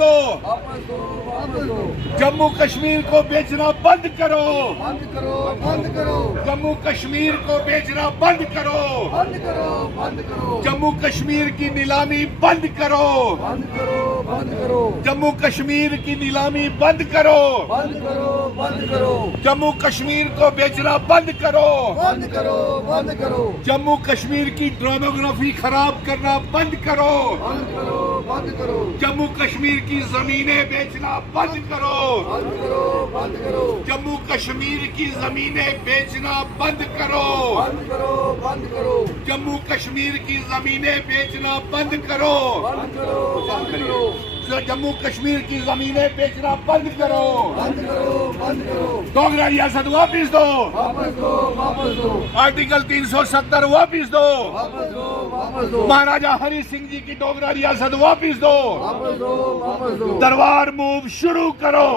دو، جموں کشمیر کو بیچنا بند کرو، جموں کشمیر کو بیچنا بند کرو، جموں کشمیر کی نیلامی بند کرو، جموں کشمیر کی نیلامی بند کرو، جموں کشمیر کو بیچنا بند کرو، جموں کشمیر کی ڈراموگرافی خراب کرنا بند کرو، جموں کشمیر کی زمینیں بیچنا بند کرو، جموں کشمیر کی زمینیں بیچنا بند کرو، جموں کشمیر کی زمینیں بیچنا بند کرو، جموں کشمیر کی زمینیں بیچنا بند کرو، ڈوگرا ریاست واپس دو، آرٹیکل 370 واپس دو، مہاراجا ہری سنگھ جی کی ڈوگرا ریاست واپس دو، دربار موو شروع کرو،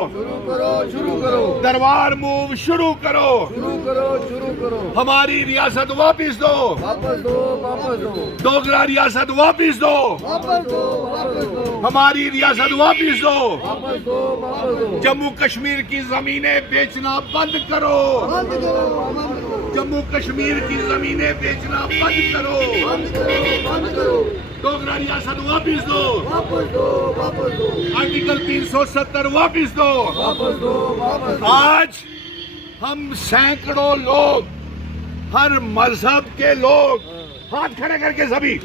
دربار موو شروع کرو، ہماری ریاست واپس دو، ڈوگرا ریاست واپس دو، ہماری ریاست واپس دو، جموں کشمیر کی زمینیں بیچنا بند کرو، جموں کشمیر کی زمینیں بیچنا بند کرو، ڈوگرا ریاست واپس دو، آرٹیکل 370 واپس دو۔ آج ہم سینکڑوں لوگ، ہر مذہب کے لوگ، ہاتھ کھڑے کر کے سبھی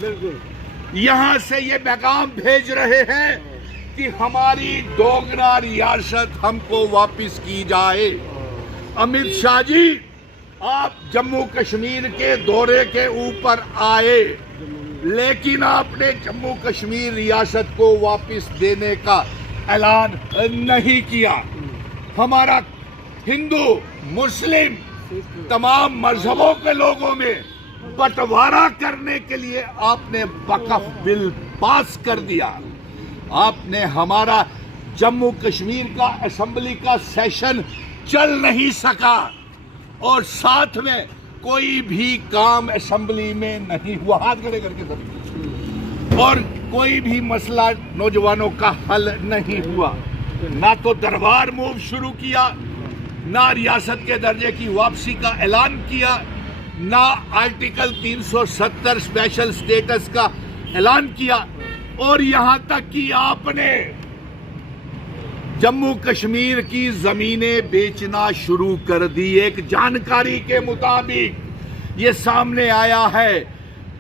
یہاں سے یہ پیغام بھیج رہے ہیں کہ ہماری ڈوگرا ریاست ہم کو واپس کی جائے۔ امت شاہ جی، آپ جموں کشمیر کے دورے کے اوپر آئے، لیکن آپ نے جموں کشمیر ریاست کو واپس دینے کا اعلان نہیں کیا۔ ہمارا ہندو، مسلم، تمام مذہبوں کے لوگوں میں بٹوارا کرنے کے لیے آپ نے وقف بل پاس کر دیا۔ آپ نے ہمارا جموں کشمیر کا اسمبلی کا سیشن چل نہیں سکا، اور ساتھ میں کوئی بھی کام اسمبلی میں نہیں ہوا، ہاتھ کھڑے کر کے سب، اور کوئی بھی مسئلہ نوجوانوں کا حل نہیں ہوا۔ نہ تو دربار موو شروع کیا، نہ ریاست کے درجے کی واپسی کا اعلان کیا، نہ آرٹیکل 370 اسپیشل سٹیٹس کا اعلان کیا، اور یہاں تک کہ آپ نے جموں کشمیر کی زمینیں بیچنا شروع کر دی۔ ایک جانکاری کے مطابق یہ سامنے آیا ہے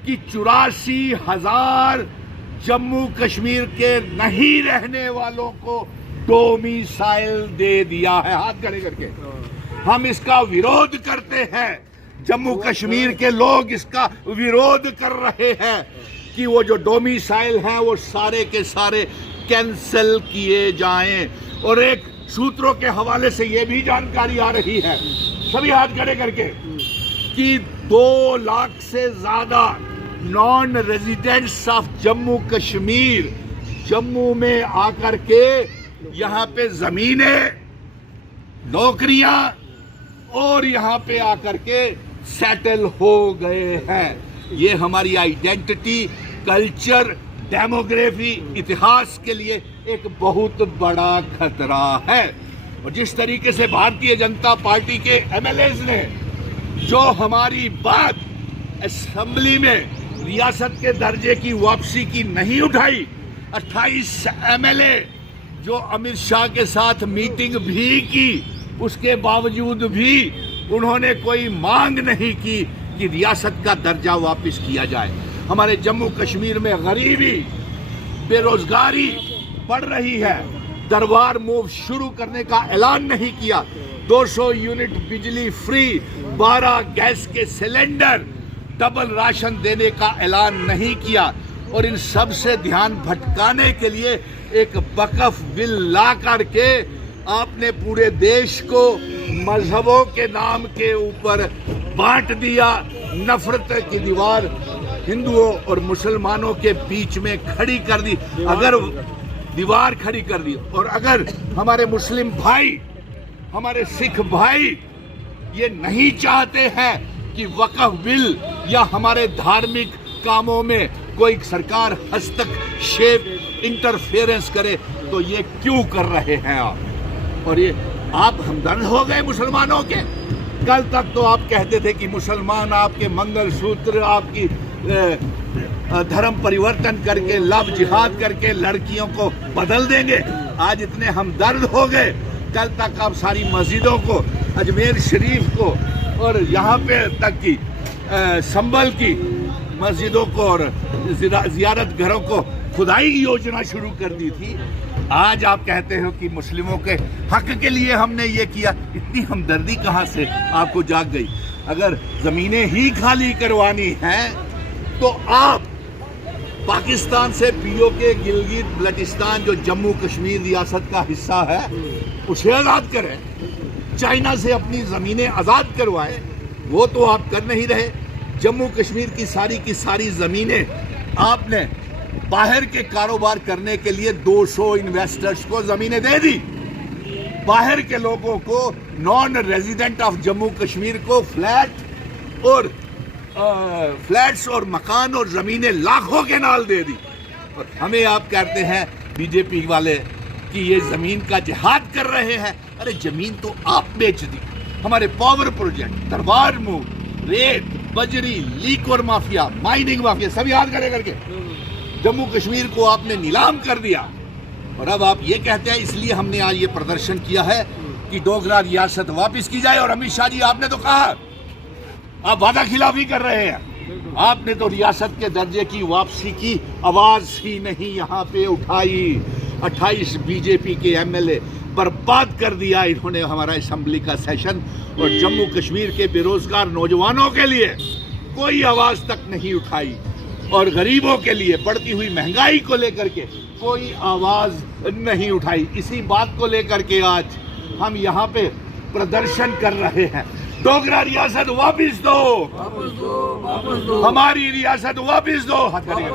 کہ 84,000 جموں کشمیر کے نہیں رہنے والوں کو ڈومیسائل دے دیا ہے۔ ہاتھ کھڑے کر کے ہم اس کا ویرودھ کرتے ہیں، جموں کشمیر کے لوگ اس کا ویرودھ کر رہے ہیں کہ وہ جو ڈومیسائل ہیں وہ سارے کے سارے کینسل کیے جائیں۔ اور ایک سوتروں کے حوالے سے یہ بھی جانکاری آ رہی ہے، سبھی ہاتھ کھڑے کر کے، کہ 2 لاکھ سے زیادہ نان ریزیڈنٹس آف جموں کشمیر جموں میں آ کر کے یہاں پہ زمینیں، نوکریاں، اور یہاں پہ آ کر کے سیٹل ہو گئے ہیں۔ یہ ہماری آئیڈینٹی، کلچر، ڈیموگرافی، اتہاس کے لیے ایک بہت بڑا خطرہ ہے۔ اور جس طریقے سے بھارتیہ جنتا پارٹی کے ایم ایل ایز نے جو ہماری بات اسمبلی میں ریاست کے درجے کی واپسی کی نہیں اٹھائی، 28 ایم ایل اے جو امت شاہ کے ساتھ میٹنگ بھی کی، اس کے باوجود بھی انہوں نے کوئی مانگ نہیں کی کہ ریاست کا درجہ واپس کیا جائے۔ ہمارے جموں کشمیر میں غریبی، بے روزگاری بڑھ رہی ہے، دربار موو شروع کرنے کا اعلان نہیں کیا، 200 یونٹ بجلی فری، 12 گیس کے سلنڈر، ڈبل راشن دینے کا اعلان نہیں کیا، اور ان سب سے دھیان بھٹکانے کے لیے ایک وقف بل لا کر کے آپ نے پورے دیش کو مذہبوں کے نام کے اوپر بانٹ دیا۔ نفرت کی دیوار ہندوؤں اور مسلمانوں کے بیچ میں کھڑی کر دی، اگر دیوار کھڑی کر دی، اور اگر ہمارے مسلم بھائی، ہمارے سکھ بھائی یہ نہیں چاہتے ہیں کہ وقف بل یا ہمارے دھارمک کاموں میں کوئی سرکار ہستکشیپ، انٹرفیئرنس کرے، تو یہ کیوں کر رہے ہیں آپ؟ اور یہ آپ ہمدرد ہو گئے مسلمانوں کے؟ کل تک تو آپ کہتے تھے کہ مسلمان آپ کے منگل سوتر، آپ کی دھرم پریورتن کر کے، لو جہاد کر کے لڑکیوں کو بدل دیں گے۔ آج اتنے ہمدرد ہو گئے، کل تک آپ ساری مسجدوں کو، اجمیر شریف کو اور یہاں پہ تک کی سنبل کی مسجدوں کو اور زیارت گھروں کو کھدائی کی یوجنا شروع کر دی تھی۔ آج آپ کہتے ہو کہ مسلموں کے حق کے لیے ہم نے یہ کیا۔ اتنی ہمدردی کہاں سے آپ کو جاگ گئی؟ اگر زمینیں ہی خالی کروانی ہیں تو آپ پاکستان سے پی او کے گلگت بلتستان جو جموں کشمیر ریاست کا حصہ ہے اسے آزاد کریں، چائنا سے اپنی زمینیں آزاد کروائیں۔ وہ تو آپ کر نہیں رہے۔ جموں کشمیر کی ساری زمینیں آپ نے باہر کے کاروبار کرنے کے لیے 200 انویسٹرز کو زمینیں دے دی۔ باہر کے لوگوں کو، non resident of Jammu Kashmir کو فلیٹس اور مکان اور زمینیں لاکھوں کے نال دے دی۔ اور ہمیں آپ کہتے ہیں بی جے پی والے کہ یہ زمین کا جہاد کر رہے ہیں۔ ارے زمین تو آپ بیچ دی۔ ہمارے پاور پروجیکٹ، دربار مو، ریت، بجری، لیکور مافیا، مائننگ مافیا سب یاد کر کے جموں کشمیر کو آپ نے نیلام کر دیا۔ اور اب آپ یہ کہتے ہیں اس لیے ہم نے آج یہ پردرشن کیا ہے کہ ڈوگرا ریاست واپس کی جائے۔ اور امت شاہ جی آپ نے تو کہا، آپ وعدہ خلافی کر رہے ہیں۔ آپ نے تو ریاست کے درجے کی واپسی کی آواز ہی نہیں یہاں پہ اٹھائی۔ 28 بی جے پی کے ایم ایل اے برباد کر دیا انہوں نے ہمارا اسمبلی کا سیشن۔ اور جموں کشمیر کے بے روزگار نوجوانوں کے لیے کوئی آواز تک نہیں اٹھائی، اور غریبوں کے لیے بڑھتی ہوئی مہنگائی کو لے کر کے کوئی آواز نہیں اٹھائی۔ اسی بات کو لے کر کے آج ہم یہاں پہ پردرشن کر رہے ہیں۔ ڈوگرا ریاست واپس دو، ہماری ریاست واپس دو۔